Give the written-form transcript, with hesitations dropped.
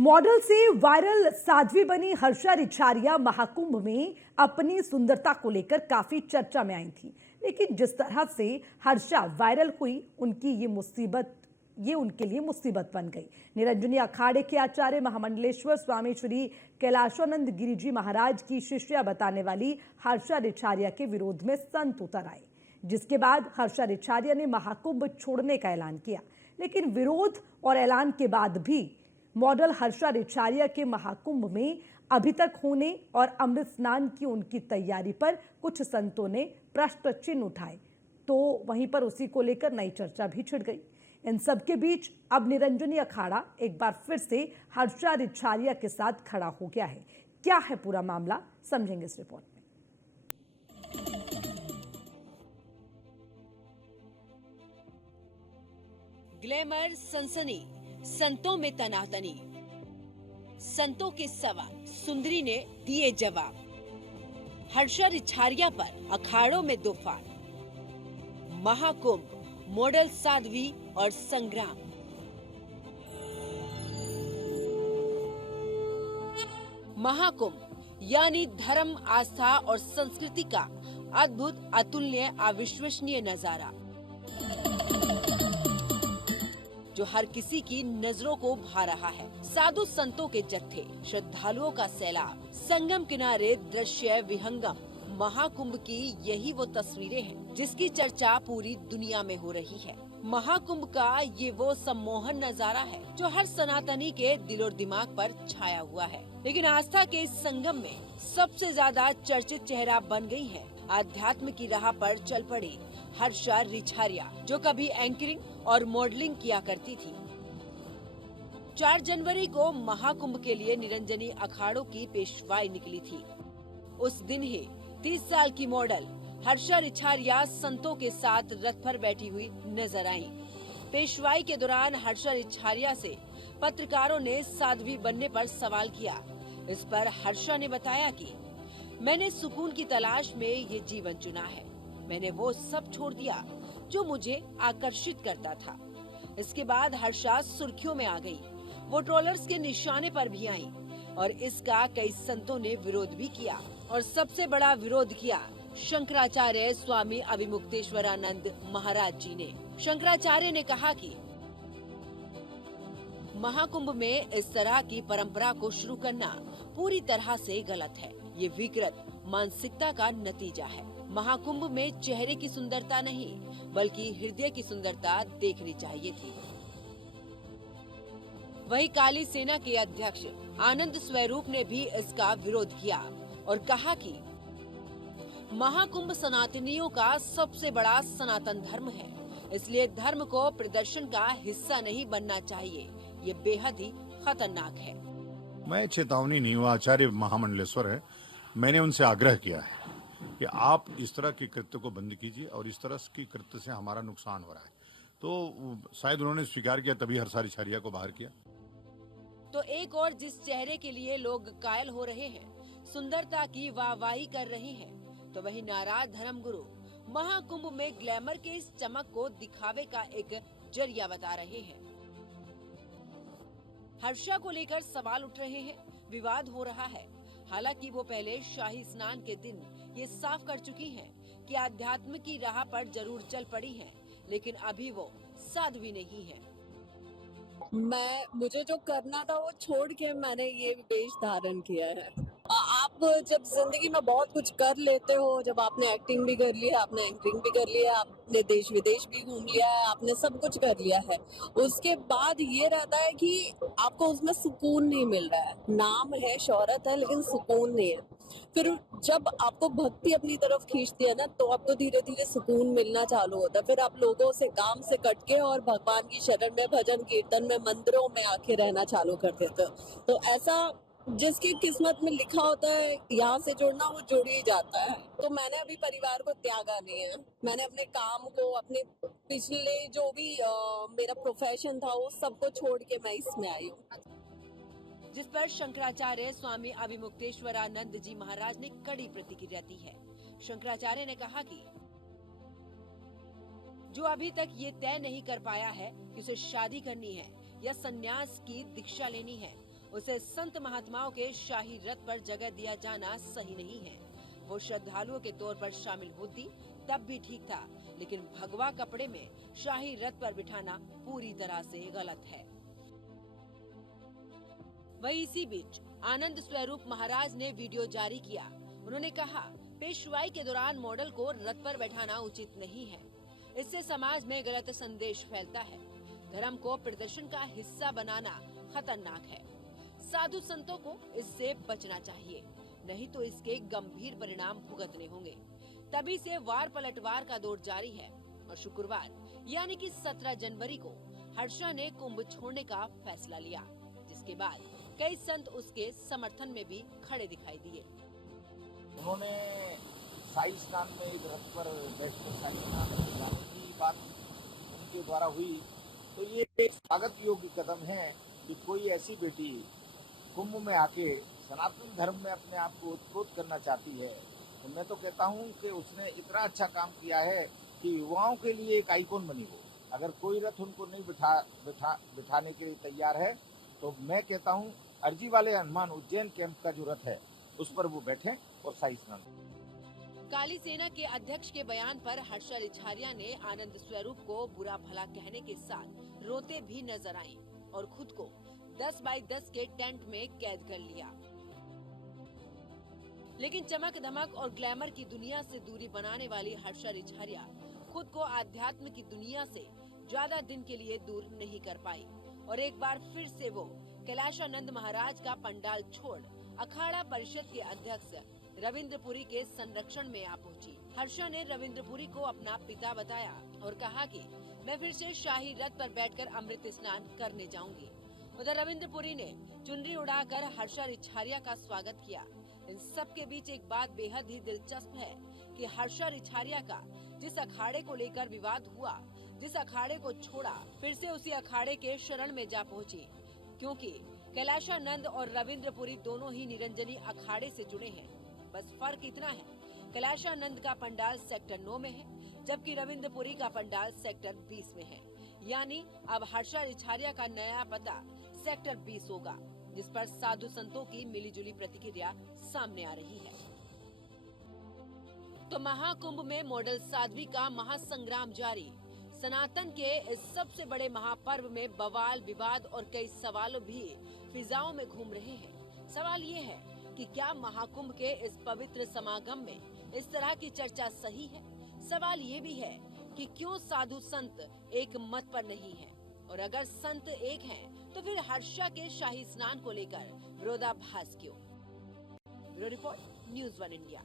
Model से viral Sadhvi बनी हर्षा रिछारिया महाकुंभ में अपनी सुंदरता को लेकर काफी चर्चा में आई थी। लेकिन जिस तरह से हर्षा वायरल हुई, ये उनके लिए मुसीबत बन गई। निरंजनी अखाड़े के आचार्य महामंडलेश्वर स्वामी श्री कैलाशानंद गिरिजी महाराज की शिष्या बताने वाली हर्षा रिछारिया के विरोध में संत उतर आए, जिसके बाद हर्षा रिछारिया ने महाकुंभ छोड़ने का ऐलान किया। लेकिन विरोध और ऐलान के बाद भी मॉडल हर्षा रिछारिया के महाकुंभ में अभी तक होने और अमृत स्नान की उनकी तैयारी पर कुछ संतों ने प्रश्न चिन्ह उठाए, तो वहीं पर उसी को लेकर नई चर्चा भी छिड़ गई। इन सब के बीच अब निरंजनी अखाड़ा एक बार फिर से हर्षा रिछारिया के साथ खड़ा हो गया है। क्या है पूरा मामला, समझेंगे इस रिपोर्ट में। ग्लैमर, सनसनी, संतों में तनातनी, संतों के सवाल सुंदरी ने दिए जवाब। हर्षा रिछारिया पर अखाड़ों में तूफान, महाकुंभ, मॉडल साध्वी और संग्राम। महाकुंभ यानी धर्म, आस्था और संस्कृति का अद्भुत, अतुलनीय, अविश्वसनीय नजारा जो हर किसी की नजरों को भा रहा है। साधु संतों के जत्थे, श्रद्धालुओं का सैलाब, संगम किनारे दृश्य विहंगम। महाकुंभ की यही वो तस्वीरें हैं जिसकी चर्चा पूरी दुनिया में हो रही है। महाकुंभ का ये वो सम्मोहन नजारा है जो हर सनातनी के दिल और दिमाग पर छाया हुआ है। लेकिन आस्था के इस संगम में सबसे ज्यादा चर्चित चेहरा बन गई है आध्यात्म की राह पर चल पड़ी हर्षा रिछारिया, जो कभी एंकरिंग और मॉडलिंग किया करती थी। 4 जनवरी को महाकुंभ के लिए निरंजनी अखाड़ों की पेशवाई निकली थी। उस दिन ही 30 साल की मॉडल हर्षा रिछारिया संतों के साथ रथ पर बैठी हुई नजर आई। पेशवाई के दौरान हर्षा रिछारिया से पत्रकारों ने साध्वी बनने पर सवाल किया। इस पर हर्षा ने बताया कि मैंने सुकून की तलाश में ये जीवन चुना है। मैंने वो सब छोड़ दिया जो मुझे आकर्षित करता था। इसके बाद हर्षा सुर्खियों में आ गई। वो ट्रोलर्स के निशाने पर भी आई और इसका कई संतों ने विरोध भी किया और सबसे बड़ा विरोध किया शंकराचार्य स्वामी अभिमुक्तेश्वरानंद महाराज जी ने। शंकराचार्य ने कहा कि महाकुंभ में इस तरह की परंपरा को शुरू करना पूरी तरह से गलत है। ये विकृत मानसिकता का नतीजा है। महाकुंभ में चेहरे की सुंदरता नहीं, बल्कि हृदय की सुंदरता देखनी चाहिए थी। वहीं काली सेना के अध्यक्ष आनंद स्वरूप ने भी इसका विरोध किया और कहा कि महाकुंभ सनातनियों का सबसे बड़ा सनातन धर्म है, इसलिए धर्म को प्रदर्शन का हिस्सा नहीं बनना चाहिए। ये बेहद ही खतरनाक है। मैं चेतावनी नहीं हुआ, आचार्य महामंडलेश्वर है, मैंने उनसे आग्रह किया है कि आप इस तरह के कृत्य को बंद कीजिए और इस तरह की कृत्य से हमारा नुकसान हो रहा है। तो शायद उन्होंने स्वीकार किया, तभी हर्षा रिछारिया को बाहर किया। तो एक और जिस चेहरे के लिए लोग कायल हो रहे हैं, सुंदरता की वाहवाही कर रहे हैं, तो वही नाराज धर्मगुरु महाकुंभ में ग्लैमर के इस चमक को दिखावे का एक जरिया बता रहे हैं। हर्षा को लेकर सवाल उठ रहे हैं, विवाद हो रहा है। हालांकि वो पहले शाही स्नान के दिन ये साफ कर चुकी हैं कि आध्यात्म की राह पर जरूर चल पड़ी हैं, लेकिन अभी वो साध्वी नहीं है। मुझे जो करना था वो छोड़ के मैंने ये वेश धारण किया है। आप जब जिंदगी में बहुत कुछ कर लेते हो, जब आपने एक्टिंग भी कर ली है, आपने एंकरिंग भी कर लिया है, आपने देश विदेश भी घूम लिया है, आपने सब कुछ कर लिया है, उसके बाद ये रहता है कि आपको उसमें सुकून नहीं मिल रहा है। नाम है, शोहरत है, लेकिन सुकून नहीं है। फिर जब आपको भक्ति अपनी तरफ खींचती है ना, तो आपको धीरे धीरे सुकून मिलना चालू होता है। फिर आप लोगों से, काम से कट के और भगवान की शरण में, भजन कीर्तन में, मंदिरों में आके रहना चालू कर देते हो। तो ऐसा जिसकी किस्मत में लिखा होता है यहाँ से जुड़ना, वो जुड़ ही जाता है। तो मैंने अभी परिवार को त्यागा नहीं है। मैंने अपने काम को, अपने पिछले जो भी मेरा प्रोफेशन था, वो सबको छोड़ के मैं इसमें आई हूँ। जिस पर शंकराचार्य स्वामी अभिमुक्तेश्वरानंद जी महाराज ने कड़ी प्रतिक्रिया दी है। शंकराचार्य ने कहा कि जो अभी तक ये तय नहीं कर पाया है कि उसे शादी करनी है या संन्यास की दीक्षा लेनी है, उसे संत महात्माओं के शाही रथ पर जगह दिया जाना सही नहीं है। वो श्रद्धालुओं के तौर पर शामिल होती तब भी ठीक था, लेकिन भगवा कपड़े में शाही रथ पर बिठाना पूरी तरह से गलत है। वहीं इसी बीच आनंद स्वरूप महाराज ने वीडियो जारी किया। उन्होंने कहा, पेशवाई के दौरान मॉडल को रथ पर बैठाना उचित नहीं है। इससे समाज में गलत संदेश फैलता है। धर्म को प्रदर्शन का हिस्सा बनाना खतरनाक है। साधु संतों को इससे बचना चाहिए, नहीं तो इसके गंभीर परिणाम भुगतने होंगे। तभी से वार पलटवार का दौर जारी है और शुक्रवार यानी कि 17 जनवरी को हर्षा ने कुंभ छोड़ने का फैसला लिया, जिसके बाद कई संत उसके समर्थन में भी खड़े दिखाई दिए। उन्होंने शाही स्नान में एक रथ पर बैठकर शाही स्नान जाने की बात उनके द्वारा हुई, तो ये एक स्वागत योग्य कदम है कि कोई ऐसी बेटी कुंभ में आके सनातन धर्म में अपने आप को उत्प्रोत करना चाहती है। तो मैं तो कहता हूँ कि उसने इतना अच्छा काम किया है कि युवाओं के लिए एक आइकॉन बनी हो। अगर कोई रथ उनको नहीं बिठाने के लिए तैयार है, तो मैं कहता हूँ अर्जी वाले हनुमान उज्जैन कैंप का जो रथ है उस पर वो बैठे और शाही स्नान। काली सेना के अध्यक्ष के बयान पर हर्षा रिछारिया ने आनंद स्वरूप को बुरा भला कहने के साथ रोते भी नजर आई और खुद को 10 बाई 10 के टेंट में कैद कर लिया। लेकिन चमक धमक और ग्लैमर की दुनिया से दूरी बनाने वाली हर्षा रिछारिया खुद को आध्यात्म की दुनिया से ज्यादा दिन के लिए दूर नहीं कर पाई और एक बार फिर से वो कैलाशानंद महाराज का पंडाल छोड़ अखाड़ा परिषद के अध्यक्ष रविंद्रपुरी के संरक्षण में आ पहुंची। हर्षा ने रविंद्रपुरी को अपना पिता बताया और कहा कि मैं फिर से शाही रथ पर बैठकर अमृत स्नान करने जाऊंगी। उधर रविंद्रपुरी ने चुनरी उड़ाकर हर्षा रिछारिया का स्वागत किया। इन सब के बीच एक बात बेहद ही दिलचस्प है कि हर्षा रिछारिया का जिस अखाड़े को लेकर विवाद हुआ, जिस अखाड़े को छोड़ा, फिर से उसी अखाड़े के शरण में जा पहुंची, क्योंकि कैलाशानंद और रविंद्रपुरी दोनों ही निरंजनी अखाड़े से जुड़े हैं। बस फर्क इतना है, कैलाशानंद का पंडाल सेक्टर 9 में है, जबकि रविंद्रपुरी का पंडाल सेक्टर 20 में है। यानी अब हर्षा रिछारिया का नया पता सेक्टर 20 होगा, जिस पर साधु संतों की मिलीजुली प्रतिक्रिया सामने आ रही है। तो महाकुंभ में मॉडल साध्वी का महासंग्राम जारी। सनातन के इस सबसे बड़े महापर्व में बवाल, विवाद और कई सवालों भी फिजाओं में घूम रहे हैं। सवाल ये है कि क्या महाकुंभ के इस पवित्र समागम में इस तरह की चर्चा सही है? सवाल ये भी है कि क्यों साधु संत एक मत पर नहीं हैं? और अगर संत एक हैं, तो फिर हर्षा के शाही स्नान को लेकर विरोधाभास क्यों? Bureau report, news 1 India.